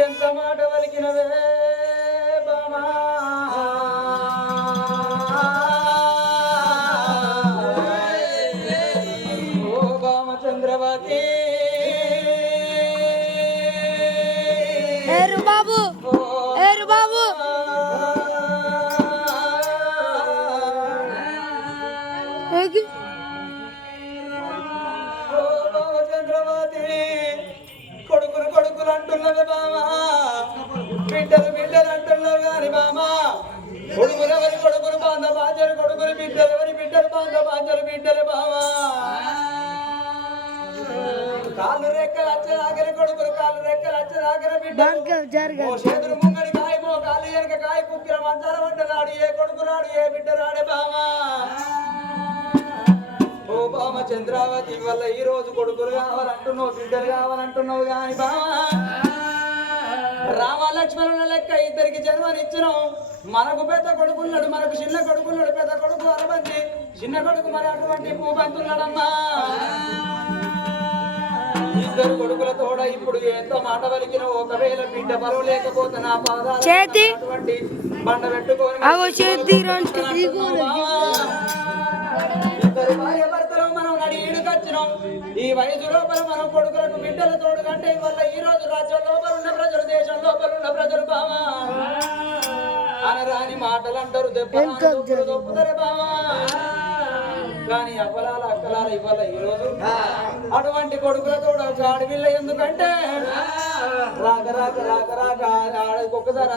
ఎంత మాట వలికినవే బామా ఓ బామ చంద్రవతి ఏరు బాబు ఏరు బాబు కొడుకులు అంటున్నది బామా బిడ్డలు అంటున్నావు కాని బామా కొడుకులు ఎవరి కొడుకులు బాంధ బాధ్యలు కొడుకులు బిడ్డలు ఎవరి బిడ్డలు బాంధ బాధ్యలు బిడ్డలు బామా కాళ్ళు రెక్కలు వచ్చేదాకర కొడుకులు కాళ్ళు రెక్కలు వచ్చేదాకర బిడ్డలు చేతులు ముంగడి కాయమో కాళ్ళు వెనక కాయ కుక్కిర మంచాల పడ్డనాడు ఏ కొడుకు రాడు ఏ బిడ్డ రాడే బామా ఓ బామ చంద్రావతి వల్ల ఈ రోజు కొడుకులు కావాలంటున్నావు బిడ్డలు కావాలంటున్నావు కాని బామా రామ లక్ష్మణుల లెక్క ఇద్దరికి జన్మనిచ్చినాం మనకు పెద్ద కొడుకున్నాడు మనకు చిన్న కొడుకున్నాడు పెద్ద కొడుకు అరబంతి చిన్న కొడుకు మరి అటువంటి పూబంతున్నాడమ్మా ఇద్దరు కొడుకుల తోడ ఇప్పుడు ఎంతో మాట వలికిన ఒకవేళ బిడ్డ బరువు లేకపోతే నా పాదాలు అటువంటి బండ పెట్టుకొని ఇద్దరు భార్య భర్తలు మనం నడి ఈడుకొచ్చినాం ఈ వయసు లోపల మనం కొడుకులకు బిడ్డల తోడు కంటే వల్ల ఈ రోజు రాజ్యం లోపల ఉన్న ప్రజలు దేశం లోపల ఉన్న ప్రజలు బామా అనరాని మాటలు అంటారు దొప్పుతారు బామా కానీ అవ్వలాల అక్కలాల ఇవ్వాల ఈ రోజు అటువంటి కొడుకులతో ఆడపిల్ల ఎందుకంటే రాక రాక రాక రాక ఒక్కసారి